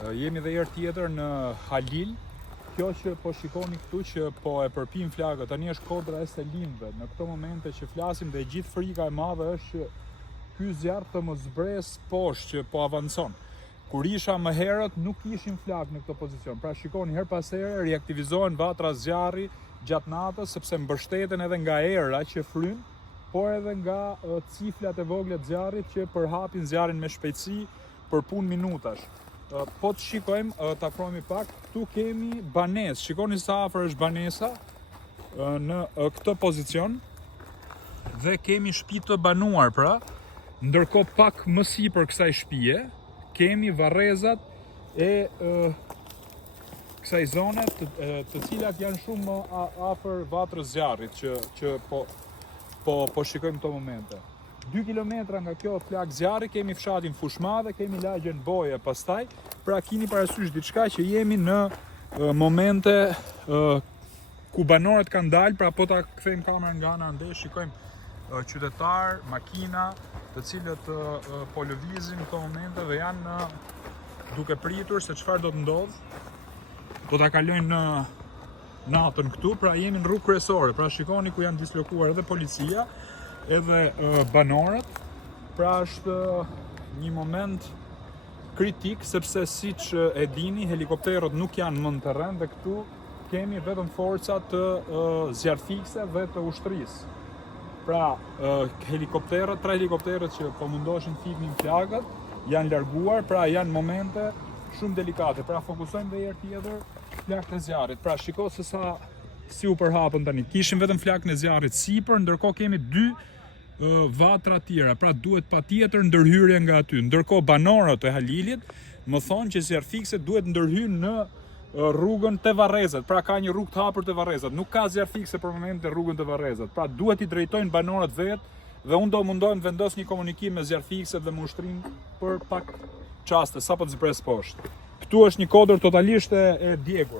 Jemi dhe herë tjetër në Halil. Kjo që po shikoni këtu që po e përpim flakët, tani është kodra e selimve. Në këto momente që flasim dhe gjithë frika e madhe është që ky zjarr të mos zbres poshtë që po avancon. Kur isha më herët nuk ishim flak në këtë pozicion. Pra shikoni her pas here reaktivizohen vatra zjarri gjatë natës sepse mbështeten edhe nga era që fryn, por edhe nga ciflat e vogla të zjarrit që përhapin zjarrin me shpejtësi për punë minutash. Po të shikojmë, të afrohemi pak, këtu kemi banesë. Shikoni sa afër është banesa në këtë pozicion dhe kemi shtëpi të banuar, pra, ndërkohë pak më sipër kësaj shtëpie kemi varrezat e kësaj zone të cilat janë shumë më afër vatrës zjarrit që po shikojmë këto momente. 2 kilometra nga kjo flak zjarri kemi fshatin Fushmadhe, kemi lagjen Boje pastaj, pra kini parasysh diçka që jemi në momente ku banorët kanë dalë, pra po ta kthejmë kamerën nga ana ande, shikojmë qytetar, makina, të cilët po lëvizin në këto momente dhe janë duke pritur se çfarë do të ndodhë. Po ta kalojnë natën këtu, pra jemi në rrugë kryesore, pra shikoni ku janë dislokuar edhe policia, edhe banorët, pra është një moment kritik sepse siç e dini helikopterët nuk janë më në terren dhe këtu kemi vetëm forca të zjarrfikse dhe të ushtrisë. Pra tre helikopterët që po mundoshin fiknin flakët janë larguar, pra janë momente shumë delikate. Pra fokusojmë dhe herë tjetër flakët e zjarrit. Pra shiko se sa si u përhapën tani. Kishim vetëm flakën e zjarrit sipër, ndërkohë kemi 2 vatra tjera, pra duhet patjetër ndërhyrje nga aty. Ndërkohë banorët e Halilit më thonë që zjarrfikse duhet ndërhyjnë në rrugën te Varrezat. Pra ka një rrugë të hapur te Varrezat. Nuk ka zjarrfikse për momentin te rrugën te Varrezat. Pra duhet i drejtojnë banorët vetë dhe unë do mundohem të vendos një komunikim me zjarrfikset dhe me ushtrinë për pak çaste sapo të zbres poshtë. Këtu është një kodër totalisht e djegur.